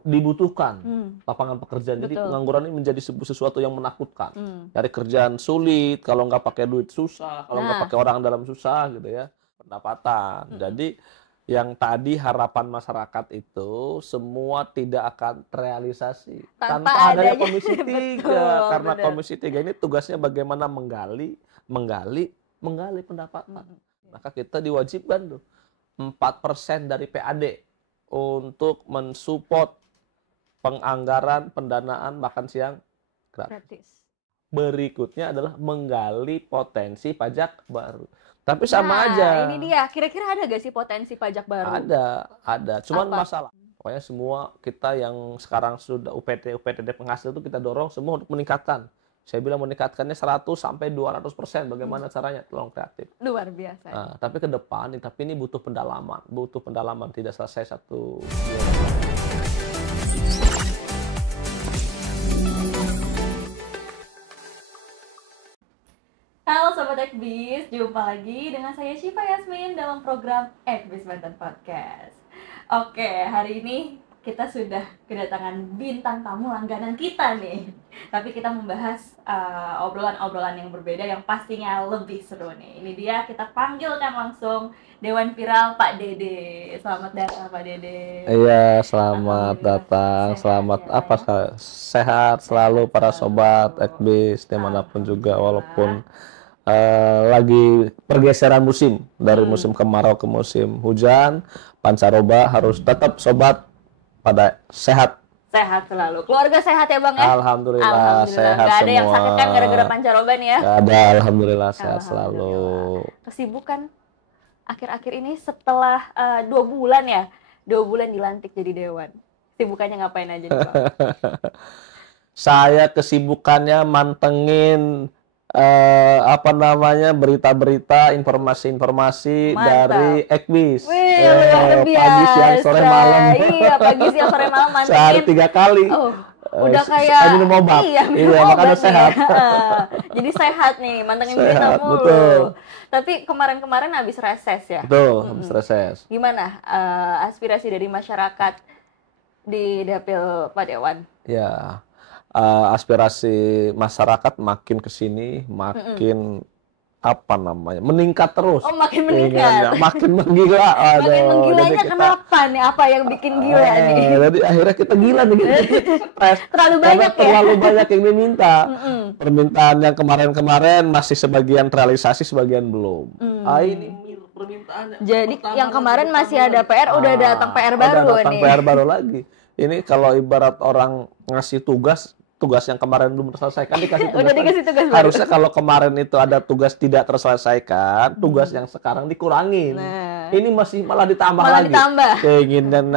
dibutuhkan Hmm. lapangan pekerjaan. Jadi Betul. pengangguran ini menjadi sesuatu yang menakutkan. Hmm. Cari kerjaan sulit, kalau nggak pakai duit susah, kalau nggak Nah. pakai orang dalam susah gitu ya, pendapatan. Jadi yang tadi harapan masyarakat itu semua tidak akan terrealisasi Tanpa tanpa adanya adanya. Komisi 3. Betul, Karena benar. Komisi 3 ini tugasnya bagaimana menggali pendapatan. Maka kita diwajibkan tuh 4% dari PAD untuk mensupport penganggaran pendanaan makan siang gratis. Gratis. Berikutnya adalah menggali potensi pajak baru. Tapi sama aja. Ini dia. Kira-kira ada gak sih potensi pajak baru? Ada. Cuman Apa? masalah. Pokoknya semua kita yang sekarang sudah UPT-UPTD penghasil itu kita dorong semua untuk meningkatkan. Saya bilang meningkatkannya 100 sampai 200%. Bagaimana caranya? Tolong kreatif. Luar biasa. Nah, tapi ke depan, tapi ini butuh pendalaman. Tidak selesai satu. Halo Sobat Ekbis, jumpa lagi dengan saya Syifa Yasmin dalam program Ekbis Banten Podcast. Oke, hari ini kita sudah kedatangan bintang tamu langganan kita nih. Tapi kita membahas obrolan-obrolan yang berbeda yang pastinya lebih seru nih. Ini dia, kita panggilkan langsung Dewan Viral Pak Dede. Selamat datang Pak Dede. Iya, selamat datang. Selamat sehat selalu para sobat Ekbis dimanapun juga, walaupun lagi pergeseran musim dari musim kemarau ke musim hujan, pancaroba harus tetap sobat pada sehat. Sehat selalu. Keluarga sehat ya Bang ya? Alhamdulillah sehat Nggak ada semua. yang sakit kan gara-gara pancaroba nih ya? Nggak ada, alhamdulillah sehat selalu. Kesibukan akhir-akhir ini setelah 2 bulan ya? 2 bulan dilantik jadi dewan. Kesibukannya ngapain aja nih Bang? Saya kesibukannya mantengin berita-berita, informasi-informasi dari Ekbis. Wih, luar biasa. Pagi, siang, sore, malam. Iya, pagi, siang, sore, malam mantengin. Sehari 3 kali. Oh, udah kayak minum obat. Iya, makanya sehat. Jadi sehat nih, mantengin Sehat, berita mulu. betul. Tapi kemarin habis reses ya? Betul, habis reses. Gimana aspirasi dari masyarakat di Dapil Pak Dewan? Ya. Aspirasi masyarakat makin kesini makin meningkat terus. Oh, makin meningkat. Makin menggila. Makin menggilanya kenapa nih? Apa yang bikin gila nih? Jadi akhirnya kita gila nih. Terlalu banyak ya? Terlalu banyak yang diminta. Permintaan yang kemarin-kemarin masih sebagian terrealisasi, sebagian belum. Ini permintaannya. Jadi yang kemarin masih ada PR, udah datang PR baru nih. Datang PR baru lagi. Ini kalau ibarat orang ngasih tugas yang kemarin belum terselesaikan dikasih tugas. Udah dikasih tugas baru. Harusnya kalau kemarin itu ada tugas tidak terselesaikan, tugas yang sekarang dikurangin. Nah. Ini masih malah ditambah lagi. Keinginan,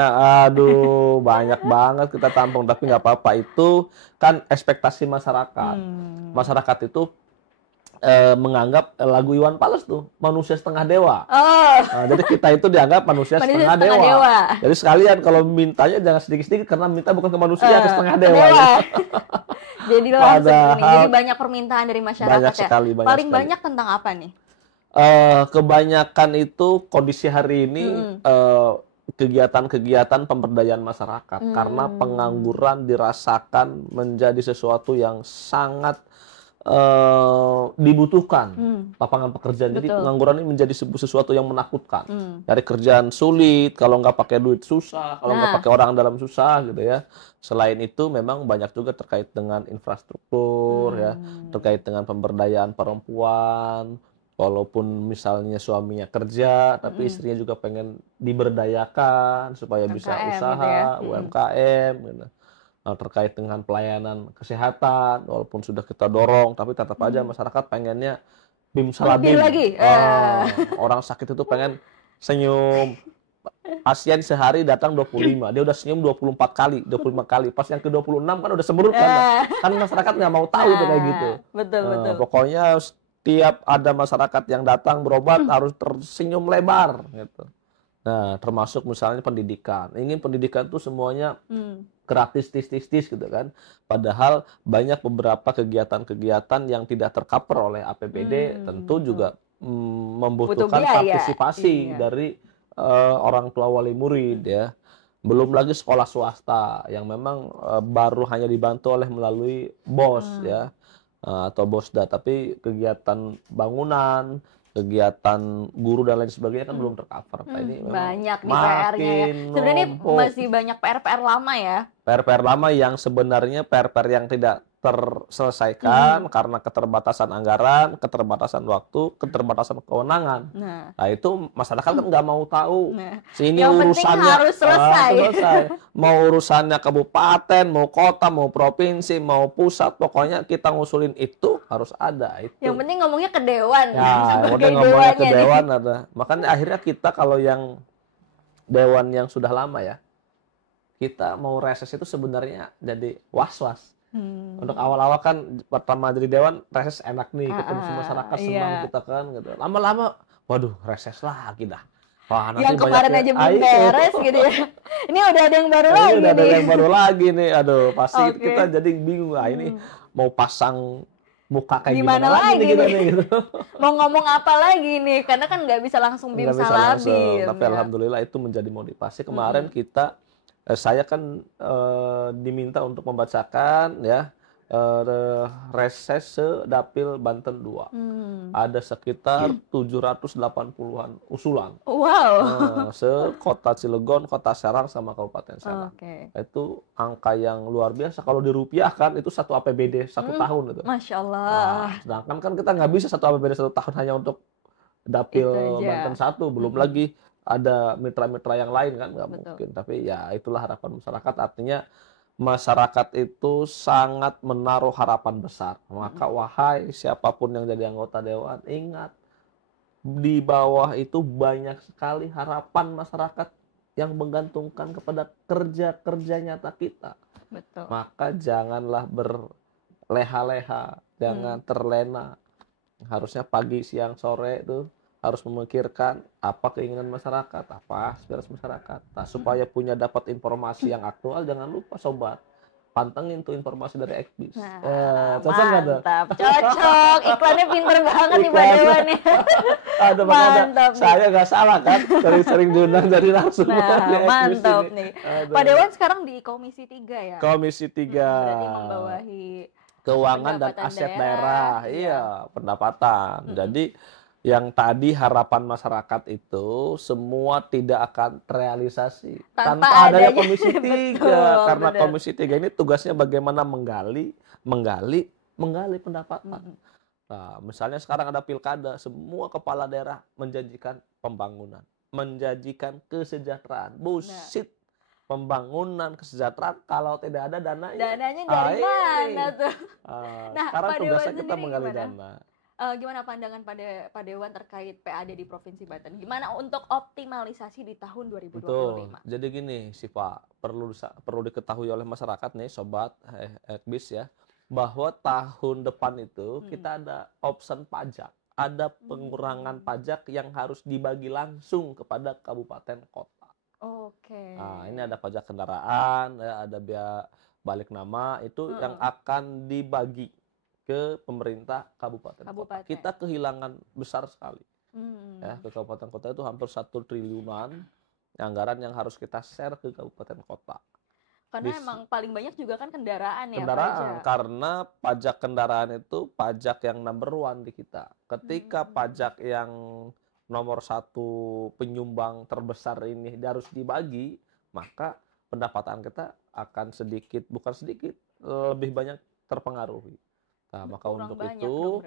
banyak banget kita tampung, tapi nggak apa-apa, itu kan ekspektasi masyarakat. Masyarakat itu menganggap lagu Iwan Fals tuh manusia setengah dewa. Nah, jadi kita itu dianggap manusia setengah dewa. Jadi sekalian kalau mintanya jangan sedikit-sedikit, karena minta bukan ke manusia, ke setengah dewa. Jadi langsung ini. Jadi banyak permintaan dari masyarakat banyak ya. Sekali, paling banyak tentang apa nih? Kebanyakan itu kondisi hari ini kegiatan-kegiatan pemberdayaan masyarakat, karena pengangguran dirasakan menjadi sesuatu yang sangat dibutuhkan lapangan pekerjaan. Jadi pengangguran ini menjadi sesuatu yang menakutkan. Cari kerjaan sulit, kalau nggak pakai duit susah, kalau nggak pakai orang dalam susah gitu ya. Selain itu memang banyak juga terkait dengan infrastruktur ya, terkait dengan pemberdayaan perempuan. Walaupun misalnya suaminya kerja, tapi istrinya juga pengen diberdayakan supaya bisa usaha, UMKM gitu. Nah, terkait dengan pelayanan kesehatan, walaupun sudah kita dorong, tapi tetap aja masyarakat pengennya bim salabim. Orang sakit itu pengen senyum. Pasien sehari datang 25, dia udah senyum 25 kali. Pas yang ke-26 kan udah sembrut kan. Kan masyarakat nggak mau tahu tuh kayak gitu. Betul. Pokoknya setiap ada masyarakat yang datang berobat harus tersenyum lebar gitu. Nah, termasuk misalnya pendidikan. Ingin pendidikan tuh semuanya gratis, tis gitu kan. Padahal banyak beberapa kegiatan-kegiatan yang tidak tercover oleh APBD, tentu juga membutuhkan partisipasi dari orang tua wali murid ya. Belum lagi sekolah swasta yang memang baru hanya dibantu melalui BOS ya, atau BOSDA, tapi kegiatan bangunan, kegiatan guru dan lain sebagainya kan belum tercover. Nah, ini memang banyak nih PR-nya ya. Sebenarnya masih banyak PR-PR lama ya. PR-PR lama yang sebenarnya PR-PR yang tidak terselesaikan karena keterbatasan anggaran, keterbatasan waktu, keterbatasan kewenangan. Nah itu masyarakat kan nggak mau tahu. Sini urusannya harus selesai. Mau urusannya kabupaten, mau kota, mau provinsi, mau pusat, pokoknya kita ngusulin itu harus ada. Itu. Yang penting ngomongnya ke dewan. Ya, ngomongnya ke dewan ada. Makanya akhirnya kita kalau yang dewan yang sudah lama ya, kita mau reses itu sebenarnya jadi was-was. Untuk awal-awal kan pertama jadi dewan reses enak nih, ketemu sama masyarakat senang kita kan gitu. Lama-lama waduh reses lagi dah. Wah, nanti yang kemarin aja belum beres gitu ya. Ini udah ada yang baru lagi udah ada nih. yang baru lagi nih. Aduh, pasti kita jadi bingung lah ini mau pasang muka kayak gimana lagi gitu nih gitu. Mau ngomong apa lagi nih? Karena kan nggak bisa langsung bim salabim. Tapi alhamdulillah itu menjadi motivasi. Kemarin saya kan diminta untuk membacakan ya reses Dapil Banten 2. Ada sekitar 780-an usulan. Wow. Se-Kota Cilegon, Kota Serang sama Kabupaten Serang. Itu angka yang luar biasa. Kalau dirupiahkan itu satu APBD 1 tahun itu. Masya Allah. Sedangkan kan kita nggak bisa satu APBD 1 tahun hanya untuk Dapil Banten 1. Belum lagi ada mitra-mitra yang lain kan nggak mungkin. Tapi ya itulah harapan masyarakat. Artinya masyarakat itu sangat menaruh harapan besar. Maka wahai siapapun yang jadi anggota dewan, ingat di bawah itu banyak sekali harapan masyarakat yang menggantungkan kepada kerja-kerja nyata kita. Betul. Maka janganlah berleha-leha, jangan terlena. Harusnya pagi, siang, sore itu harus memikirkan apa keinginan masyarakat, apa aspirasi masyarakat. Nah, supaya dapat informasi yang aktual, jangan lupa sobat, pantengin tuh informasi dari Ekbis. Mantap, cocok. Iklannya pinter banget nih Pak Dewan nih. Aduh, mantap. Saya nggak salah kan, sering diundang dari langsung. Mantap nih. Pak Dewan sekarang di Komisi 3 ya? Komisi 3. Berarti membawahi keuangan dan aset daerah. Iya, pendapatan. Jadi yang tadi harapan masyarakat itu semua tidak akan terrealisasi tanpa adanya Komisi 3. Karena Komisi 3 ini tugasnya bagaimana menggali pendapatan. Nah, misalnya sekarang ada pilkada, semua kepala daerah menjanjikan pembangunan, menjanjikan kesejahteraan. Bullshit. Pembangunan, kesejahteraan kalau tidak ada dananya. Dananya dari mana tuh? Nah, sekarang tugasnya kita menggali dana. Gimana pandangan Pak Dewan terkait PAD di Provinsi Banten? Gimana untuk optimalisasi di tahun 2025? Betul. Jadi gini sih Pak, perlu diketahui oleh masyarakat nih sobat Ekbis ya, bahwa tahun depan itu kita ada option pajak, ada pengurangan pajak yang harus dibagi langsung kepada kabupaten kota. Nah, ini ada pajak kendaraan, ya, ada biaya balik nama itu yang akan dibagi ke pemerintah kabupaten. Kota. Kita kehilangan besar sekali. Ya, ke kabupaten kota itu hampir 1 triliunan anggaran yang harus kita share ke kabupaten kota. Karena emang paling banyak juga kan kendaraan ya. Kendaraan, karena pajak kendaraan itu pajak yang number 1 di kita. Ketika pajak yang nomor 1 penyumbang terbesar ini harus dibagi, maka pendapatan kita akan lebih banyak terpengaruhi. Nah, maka untuk itu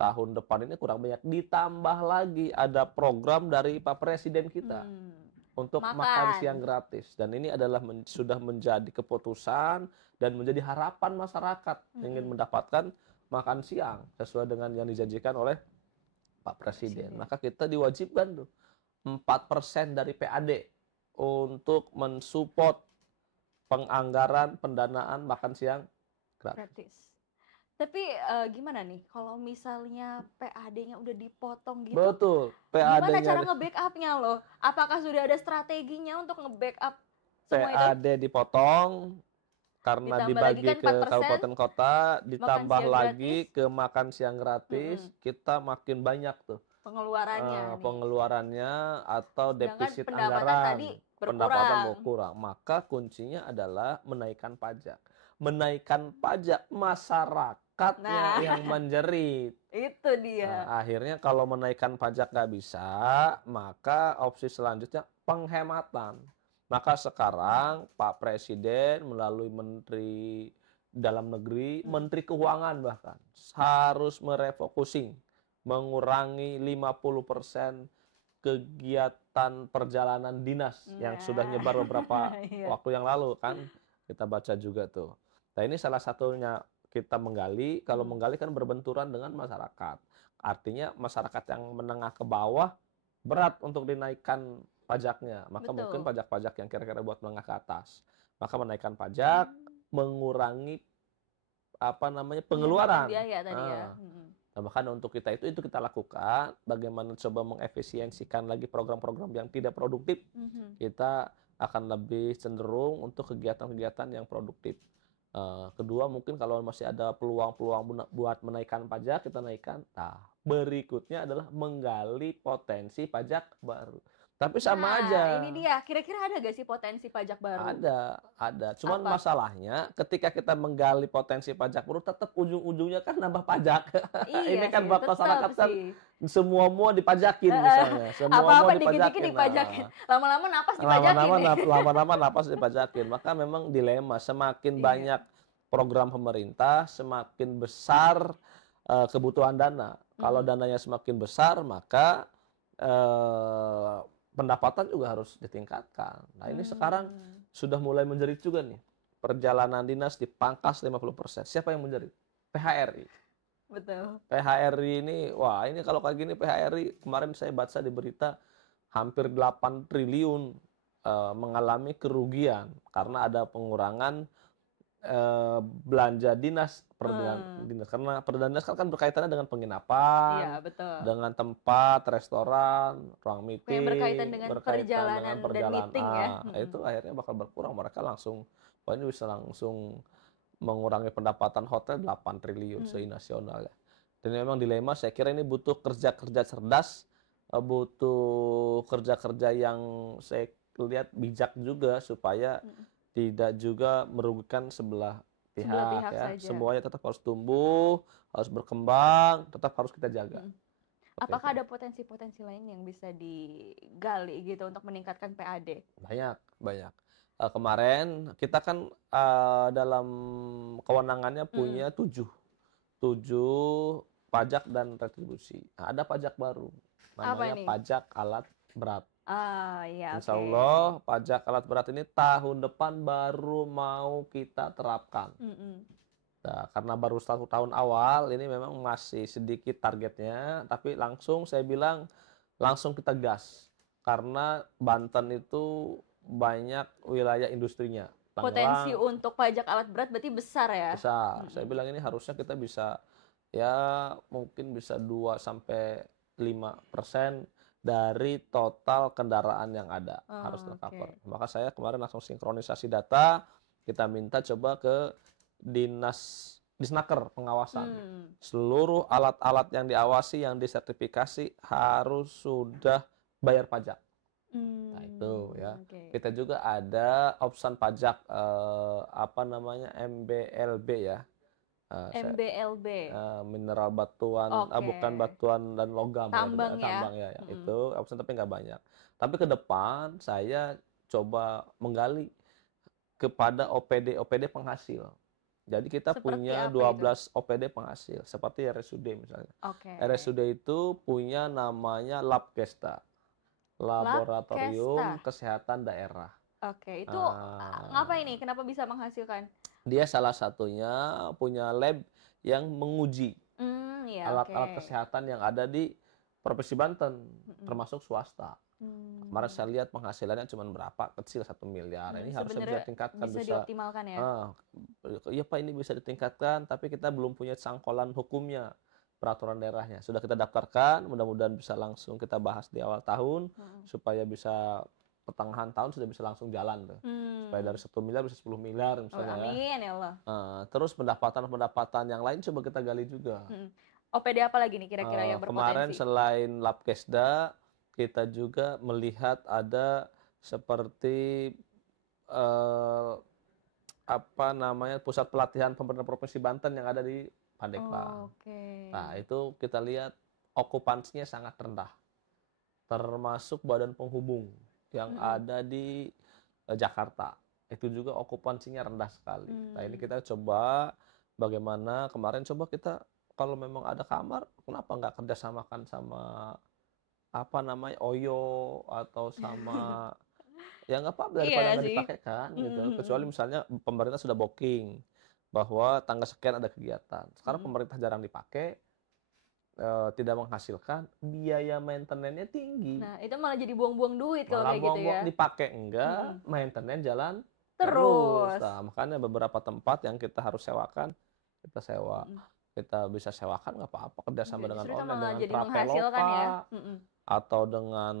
tahun depan ini kurang banyak. Ditambah lagi ada program dari Pak Presiden kita untuk makan siang gratis. Dan ini adalah sudah menjadi keputusan dan menjadi harapan masyarakat ingin mendapatkan makan siang sesuai dengan yang dijanjikan oleh Pak Presiden. Maka kita diwajibkan tuh 4% dari PAD untuk mensupport penganggaran pendanaan makan siang gratis. Tapi gimana nih kalau misalnya PAD-nya udah dipotong gitu? Betul. Gimana cara nge-backupnya loh? Apakah sudah ada strateginya untuk nge-backup semua itu? PAD dipotong karena dibagi ke kabupaten kota, ditambah lagi ke makan siang gratis, kita makin banyak tuh pengeluarannya atau defisit pendapatan anggaran. tadi pendapatan berkurang. Maka kuncinya adalah menaikkan pajak. Menaikkan pajak masyarakatnya yang menjerit. Itu dia. Nah, akhirnya kalau menaikkan pajak nggak bisa, maka opsi selanjutnya penghematan. Maka sekarang Pak Presiden melalui Menteri Dalam Negeri, Menteri Keuangan bahkan harus merefocusing, mengurangi 50% kegiatan perjalanan dinas yang sudah nyebar beberapa waktu yang lalu kan, kita baca juga tuh. Nah ini salah satunya kita menggali, kalau menggali kan berbenturan dengan masyarakat. Artinya masyarakat yang menengah ke bawah berat untuk dinaikkan pajaknya, maka mungkin pajak-pajak yang kira-kira buat menengah ke atas. Maka menaikkan pajak, mengurangi pengeluaran. Biaya tadi ya. Nah, bahkan untuk kita itu kita lakukan, bagaimana coba mengefisiensikan lagi program-program yang tidak produktif, kita akan lebih cenderung untuk kegiatan-kegiatan yang produktif. Kedua mungkin kalau masih ada peluang-peluang buat menaikkan pajak, kita naikkan. Nah, berikutnya adalah menggali potensi pajak baru. Tapi sama aja. Ini dia. Kira-kira ada gak sih potensi pajak baru? Ada. Cuman masalahnya ketika kita menggali potensi pajak baru, tetap ujung-ujungnya kan nambah pajak. Iya ini kan sih, buat masyarakat kan semua dipajakin misalnya. Apa-apa dikit-dikit dipajakin. Lama-lama napas dipajakin. Lama-lama napas dipajakin. Maka memang dilema. Semakin banyak program pemerintah, semakin besar kebutuhan dana. Kalau dananya semakin besar, maka pendapatan juga harus ditingkatkan. Nah ini sekarang sudah mulai menjerit juga nih. Perjalanan dinas dipangkas 50%. Siapa yang menjerit? PHRI. Betul. PHRI ini, wah ini kalau kayak gini PHRI, kemarin saya baca di berita hampir 8 triliun mengalami kerugian karena ada pengurangan belanja dinas dinas karena dinas kan berkaitannya dengan penginapan, dengan tempat, restoran, ruang meeting, yang berkaitan dengan perjalanan dan meeting ya. Itu akhirnya bakal berkurang. Mereka langsung, ini bisa langsung mengurangi pendapatan hotel 8 triliun se-nasional ya. Dan memang dilema, saya kira ini butuh kerja-kerja cerdas, butuh kerja-kerja yang saya lihat bijak juga supaya tidak juga merugikan sebelah pihak ya. Saja. Semuanya tetap harus tumbuh, harus berkembang, tetap harus kita jaga. Apakah ada potensi-potensi lain yang bisa digali gitu untuk meningkatkan PAD? Banyak. Kemarin kita kan dalam kewenangannya punya 7 pajak dan retribusi. Nah, ada pajak baru, namanya pajak alat berat. Insya Allah pajak alat berat ini tahun depan baru mau kita terapkan. Nah, karena baru 1 tahun awal, ini memang masih sedikit targetnya, tapi langsung saya bilang langsung kita gas. Karena Banten itu banyak wilayah industrinya. Potensi untuk pajak alat berat berarti besar ya? Besar. Saya bilang ini harusnya kita bisa mungkin bisa 2-5% dari total kendaraan yang ada harus tercover. Maka saya kemarin langsung sinkronisasi data, kita minta coba ke Disnaker pengawasan. Seluruh alat-alat yang diawasi, yang disertifikasi harus sudah bayar pajak. Nah itu ya. Kita juga ada opsi pajak MBLB ya. MBLB. Mineral batuan, bukan batuan dan logam. Tambang ya. Itu opsi tapi nggak banyak. Tapi ke depan saya coba menggali kepada OPD penghasil. Jadi kita punya 12 OPD penghasil, seperti RSUD misalnya. RSUD itu punya namanya Labkesta, Laboratorium Kesehatan Daerah. Itu ngapa ini? Kenapa bisa menghasilkan? Dia salah satunya punya lab yang menguji alat-alat kesehatan yang ada di Provinsi Banten, termasuk swasta. Kemarin saya lihat penghasilannya cuma berapa, kecil 1 miliar. Ini harusnya bisa ditingkatkan, bisa dioptimalkan ya. Iya Pak, ini bisa ditingkatkan, tapi kita belum punya cangkolan hukumnya, peraturan daerahnya. Sudah kita daftarkan, mudah-mudahan bisa langsung kita bahas di awal tahun, supaya bisa pertengahan tahun sudah bisa langsung jalan tuh. Supaya dari 1 miliar bisa 10 miliar misalnya. Amin ya Allah. Terus pendapatan yang lain coba kita gali juga. OPD apa lagi nih kira-kira yang berpotensi? Kemarin selain Labkesda, kita juga melihat ada seperti pusat pelatihan pemerintah Provinsi Banten yang ada di Pandeglang. Nah, itu kita lihat okupansinya sangat rendah, termasuk badan penghubung yang ada di Jakarta. Itu juga okupansinya rendah sekali. Nah, ini kita coba bagaimana kemarin kita kalau memang ada kamar, kenapa nggak kerjasamakan sama Oyo atau sama ya nggak apa-apa daripada nggak dipakai kan gitu. Kecuali misalnya pemerintah sudah booking bahwa tanggal sekian ada kegiatan. Sekarang pemerintah jarang dipakai, tidak menghasilkan, biaya maintenance-nya tinggi. Nah, itu malah jadi buang-buang duit kalau kayak gitu ya. Dipakai enggak, maintenance jalan terus. Nah, makanya beberapa tempat yang kita harus sewakan, kita sewa. Kita bisa sewakan nggak apa-apa, kerjasama dengan online, dengan Traveloka ya. Atau dengan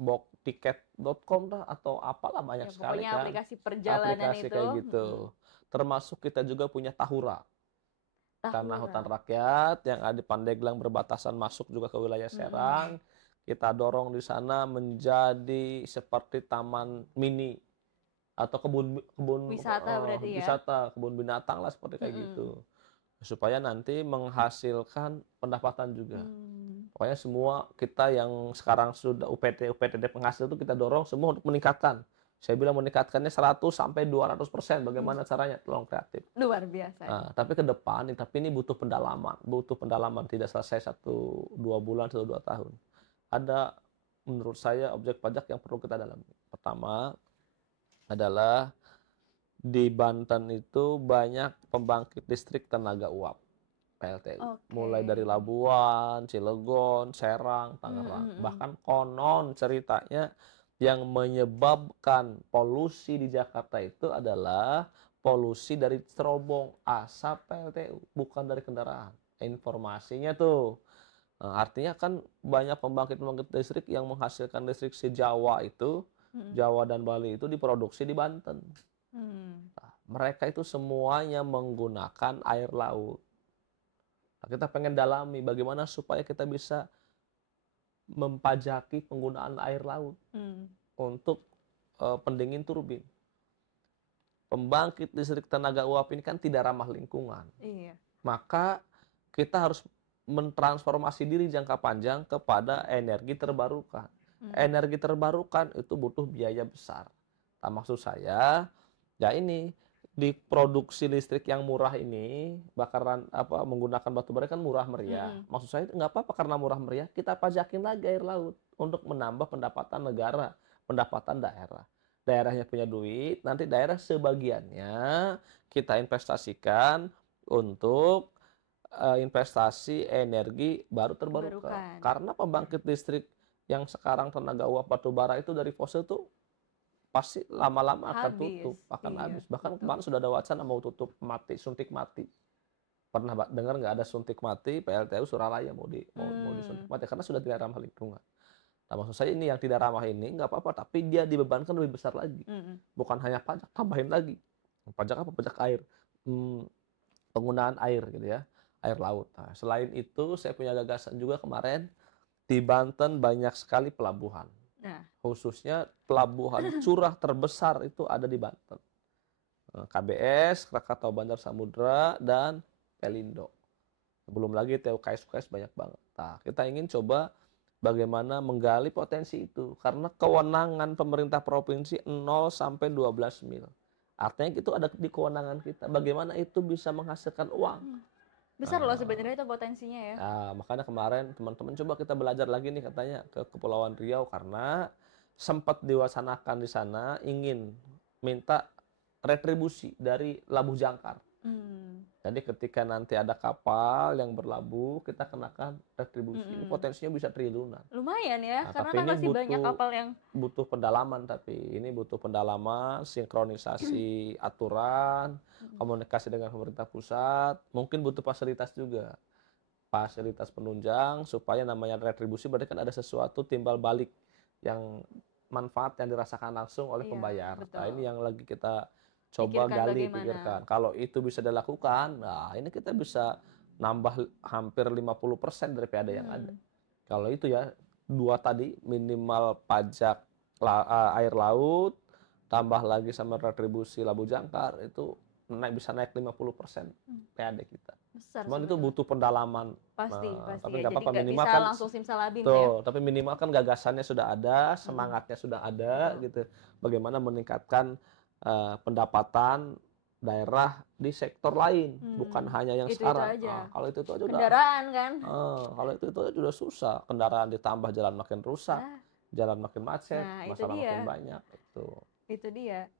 bookticket.com atau apalah banyak sekali pokoknya kan. Aplikasi perjalanan aplikasi itu. Kayak gitu. Termasuk kita juga punya Tahura. Karena hutan rakyat yang ada di Pandeglang berbatasan masuk juga ke wilayah Serang, kita dorong di sana menjadi seperti taman mini atau kebun wisata berarti wisata, kebun binatang lah seperti kayak gitu. Supaya nanti menghasilkan pendapatan juga. Pokoknya semua kita yang sekarang sudah UPTD penghasil itu kita dorong semua untuk meningkatkan. Saya bilang meningkatkannya 100 sampai 200%. Bagaimana caranya? Tolong kreatif. Luar biasa. Nah, tapi ke depan, tapi ini butuh pendalaman. Tidak selesai 1-2 bulan, 1-2 tahun. Ada menurut saya objek pajak yang perlu kita dalami. Pertama adalah di Banten itu banyak pembangkit listrik tenaga uap PLTU. Mulai dari Labuan, Cilegon, Serang, Tangerang. Bahkan konon ceritanya yang menyebabkan polusi di Jakarta itu adalah polusi dari cerobong asap PLTU, bukan dari kendaraan. Informasinya tuh. Nah, artinya kan banyak pembangkit listrik yang menghasilkan listrik se-Jawa itu, Jawa dan Bali itu diproduksi di Banten. Nah, mereka itu semuanya menggunakan air laut. Nah, kita pengen dalami bagaimana supaya kita bisa mempajaki penggunaan air laut untuk pendingin turbin. Pembangkit listrik tenaga uap ini kan tidak ramah lingkungan. Maka kita harus mentransformasi diri jangka panjang kepada energi terbarukan. Energi terbarukan itu butuh biaya besar. Nah, maksud saya, ya ini di produksi listrik yang murah ini, menggunakan batu bara kan murah meriah. Maksud saya nggak apa-apa karena murah meriah, kita pajakin lagi air laut untuk menambah pendapatan negara, pendapatan daerah. Daerahnya punya duit, nanti daerah sebagiannya kita investasikan untuk investasi energi baru terbarukan. Karena pembangkit listrik yang sekarang tenaga uap batu bara itu dari fosil tuh pasti lama-lama akan habis. Bahkan kemarin sudah ada wacana mau tutup suntik mati. Pernah dengar nggak ada suntik mati PLTU Suralaya mau disuntik mati karena sudah tidak ramah lingkungan. Nah, maksud saya ini yang tidak ramah ini nggak apa-apa, tapi dia dibebankan lebih besar lagi. Bukan hanya pajak, tambahin lagi. Pajak apa? Pajak air. Penggunaan air gitu ya, air laut. Nah, selain itu saya punya gagasan juga kemarin di Banten banyak sekali pelabuhan. Khususnya pelabuhan curah terbesar itu ada di Banten. KBS, Krakatau Bandar Samudra, dan Pelindo. Belum lagi TUKS banyak banget. Nah, kita ingin coba bagaimana menggali potensi itu. Karena kewenangan pemerintah provinsi 0 sampai 12 mil. Artinya itu ada di kewenangan kita. Bagaimana itu bisa menghasilkan uang. Besar loh sebenarnya itu potensinya ya. Nah, makanya kemarin teman-teman coba kita belajar lagi nih katanya ke Kepulauan Riau karena sempat diwacanakan di sana ingin minta retribusi dari labuh jangkar. Jadi ketika nanti ada kapal yang berlabuh, kita kenakan retribusi. Ini potensinya bisa triliunan. Lumayan ya, karena kan masih banyak kapal yang butuh pendalaman, tapi ini butuh pendalaman, sinkronisasi aturan, komunikasi dengan pemerintah pusat, mungkin butuh fasilitas juga. Fasilitas penunjang supaya namanya retribusi berarti kan ada sesuatu timbal balik yang manfaat yang dirasakan langsung oleh pembayar. Nah, ini yang lagi kita coba pikirkan. Kalau itu bisa dilakukan, nah ini kita bisa nambah hampir 50% dari PAD yang ada. Kalau itu ya dua tadi, minimal pajak air laut, tambah lagi sama retribusi labu jangkar, itu bisa naik 50% PAD kita. Besar Cuman itu sebetulnya. butuh pendalaman. Pasti Tapi ya. nggak Jadi apa-apa, nggak minimal bisa kan langsung simsalabim ya. tuh, tapi minimal kan gagasannya sudah ada, semangatnya sudah ada gitu. Bagaimana meningkatkan pendapatan daerah di sektor lain, bukan hanya yang Itu sekarang. aja. Kalau itu aja udah Kendaraan kan. kalau itu aja udah susah. Kendaraan ditambah, jalan makin rusak, jalan makin macet, masalah makin banyak itu. Itu dia.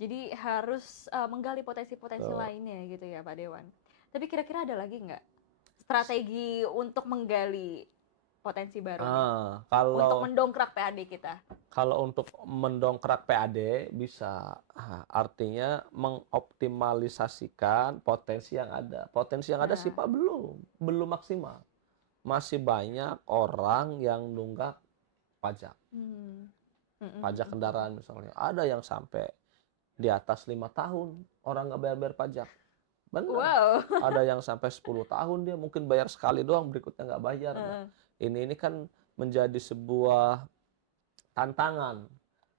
Jadi harus menggali potensi-potensi lainnya gitu ya Pak Dewan. Tapi kira-kira ada lagi nggak strategi untuk menggali potensi baru untuk mendongkrak PAD kita? Kalau untuk mendongkrak PAD bisa, artinya mengoptimalisasikan potensi yang ada. Potensi yang ada sih Pak belum maksimal. Masih banyak orang yang nunggak pajak. Pajak kendaraan misalnya. Ada yang sampai di atas 5 tahun orang nggak bayar pajak. Benar. Wow. Ada yang sampai 10 tahun dia mungkin bayar sekali doang, berikutnya nggak bayar. Nah, ini kan menjadi sebuah tantangan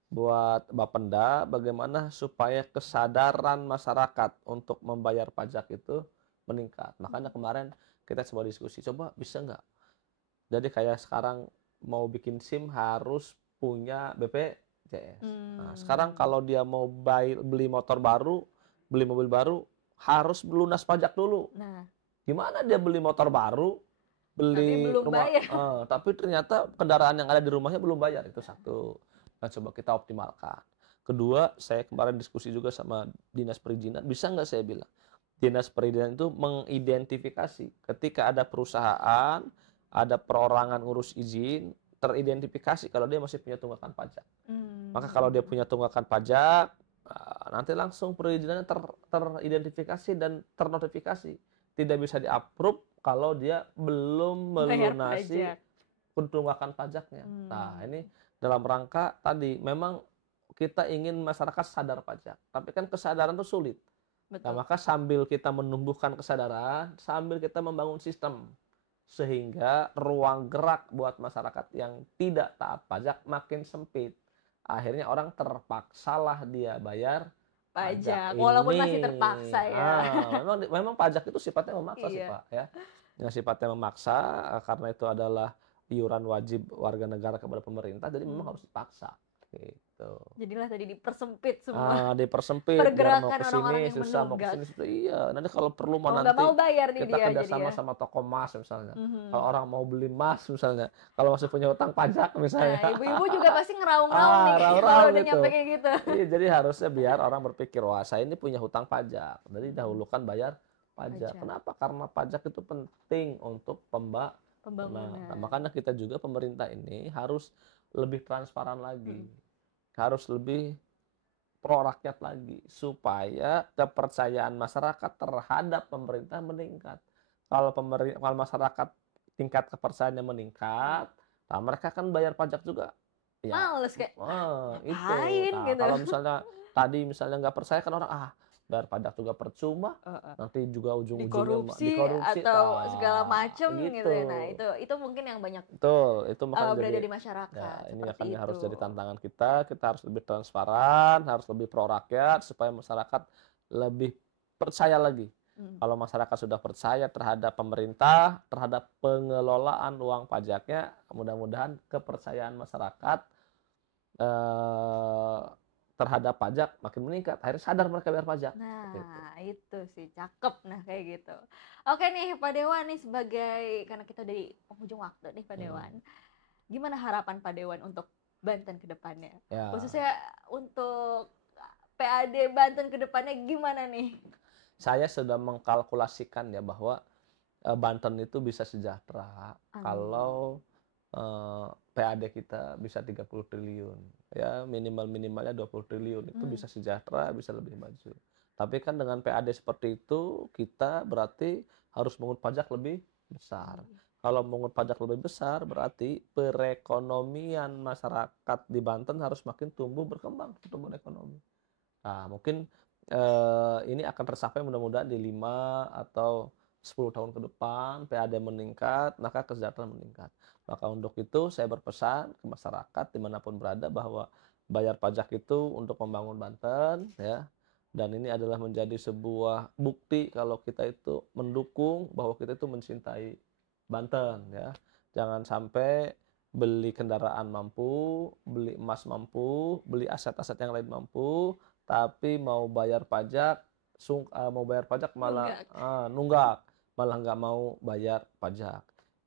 buat Bapenda bagaimana supaya kesadaran masyarakat untuk membayar pajak itu meningkat. Makanya kemarin kita coba diskusi, coba bisa nggak? Jadi kayak sekarang mau bikin SIM harus punya BPJS. Nah, sekarang kalau dia mau beli motor baru, beli mobil baru, harus lunas pajak dulu. Nah, gimana dia beli motor baru, beli tapi rumah, tapi ternyata kendaraan yang ada di rumahnya belum bayar, itu satu. Nah, coba kita optimalkan. Kedua, saya kemarin diskusi juga sama Dinas Perizinan, bisa nggak saya bilang, Dinas Perizinan itu mengidentifikasi ketika ada perusahaan, ada perorangan ngurus izin, teridentifikasi kalau dia masih punya tunggakan pajak. Maka kalau dia punya tunggakan pajak, nanti langsung perizinannya teridentifikasi dan ternotifikasi. Tidak bisa di-approve kalau dia belum melunasi tunggakan pajaknya. Nah, ini dalam rangka tadi, memang kita ingin masyarakat sadar pajak. Tapi kan kesadaran itu sulit. Nah, maka sambil kita menumbuhkan kesadaran, sambil kita membangun sistem, sehingga ruang gerak buat masyarakat yang tidak taat pajak makin sempit. Akhirnya orang terpaksalah dia bayar pajak. Walaupun masih terpaksa ya. Memang pajak itu sifatnya memaksa sih Pak ya. Yang sifatnya memaksa karena itu adalah iuran wajib warga negara kepada pemerintah, jadi memang harus dipaksa. Gitu. Jadilah tadi dipersempit semua. Dipersempit. Pergerakan orang-orang yang susah, mau kesini susah. Iya, nanti kalau perlu nanti mau bayar nih kita kerjasama sama toko emas misalnya. Kalau orang mau beli emas misalnya, kalau masih punya utang pajak misalnya. Nah, ibu-ibu juga pasti ngeraung-raung nih kalau udah nyampe kayak gitu. Iya, jadi harusnya biar orang berpikir, wah saya ini punya hutang pajak, jadi dahulukan bayar pajak. Kenapa? Karena pajak itu penting untuk pembangunan. Nah, makanya kita juga pemerintah ini harus lebih transparan lagi. Harus lebih pro rakyat lagi supaya kepercayaan masyarakat terhadap pemerintah meningkat. Kalau masyarakat tingkat kepercayaannya meningkat, nah mereka kan bayar pajak juga. Ya, males kayak itu. Nah, gitu. Kalau misalnya nggak percaya kan orang bayar pajak juga percuma, nanti juga ujung-ujungnya dikorupsi atau segala macam gitu ya. Nah, itu mungkin yang banyak itu makanya berada di masyarakat. Ya, ini akan harus jadi tantangan kita harus lebih transparan, harus lebih pro rakyat supaya masyarakat lebih percaya lagi. Kalau masyarakat sudah percaya terhadap pemerintah, terhadap pengelolaan uang pajaknya, mudah-mudahan kepercayaan masyarakat terhadap pajak makin meningkat, akhirnya sadar mereka bayar pajak. Nah, itu sih cakep. Nah, kayak gitu. Oke nih Pak Dewan nih, karena kita dari penghujung waktu nih Pak Dewan. Gimana harapan Pak Dewan untuk Banten ke depannya? Ya. Khususnya untuk PAD Banten ke depannya gimana nih? Saya sudah mengkalkulasikan ya bahwa Banten itu bisa sejahtera kalau PAD kita bisa 30 triliun. Ya, minimalnya 20 triliun. Itu bisa sejahtera, bisa lebih maju. Tapi kan dengan PAD seperti itu, kita berarti harus mengungut pajak lebih besar. Kalau mengungut pajak lebih besar, berarti perekonomian masyarakat di Banten harus makin tumbuh berkembang, pertumbuhan ekonomi. Nah, mungkin ini akan tercapai mudah-mudahan di 5 atau 10 tahun ke depan PAD meningkat, maka kesejahteraan meningkat. Maka untuk itu saya berpesan ke masyarakat dimanapun berada bahwa bayar pajak itu untuk membangun Banten, ya. Dan ini adalah menjadi sebuah bukti kalau kita itu mendukung bahwa kita itu mencintai Banten, ya. Jangan sampai beli kendaraan mampu, beli emas mampu, beli aset-aset yang lain mampu, tapi mau bayar pajak malah nunggak, malah nggak mau bayar pajak.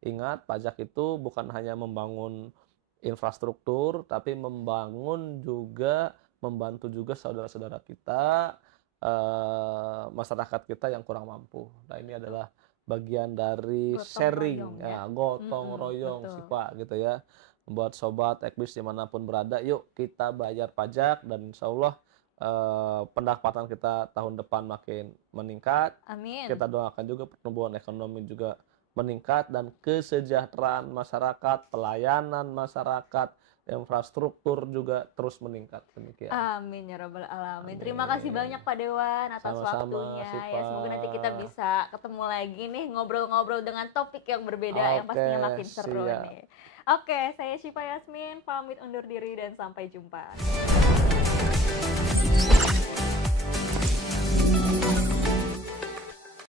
Ingat, pajak itu bukan hanya membangun infrastruktur, tapi membantu juga saudara-saudara kita, masyarakat kita yang kurang mampu. Nah, ini adalah bagian dari Gotong sharing, royong ya. gotong royong Betul. sih Pak, gitu ya. Buat sobat Ekbis dimanapun berada, yuk kita bayar pajak dan insya Allah pendapatan kita tahun depan makin meningkat. Amin. Kita doakan juga pertumbuhan ekonomi juga meningkat dan kesejahteraan masyarakat, pelayanan masyarakat, infrastruktur juga terus meningkat. Demikian. Amin ya rabbal alamin. Terima kasih banyak Pak Dewan atas Sama-sama, waktunya. Sipa. Ya semoga nanti kita bisa ketemu lagi nih ngobrol-ngobrol dengan topik yang berbeda yang pastinya makin seru nih. Oke, saya Syifa Yasmin pamit undur diri dan sampai jumpa.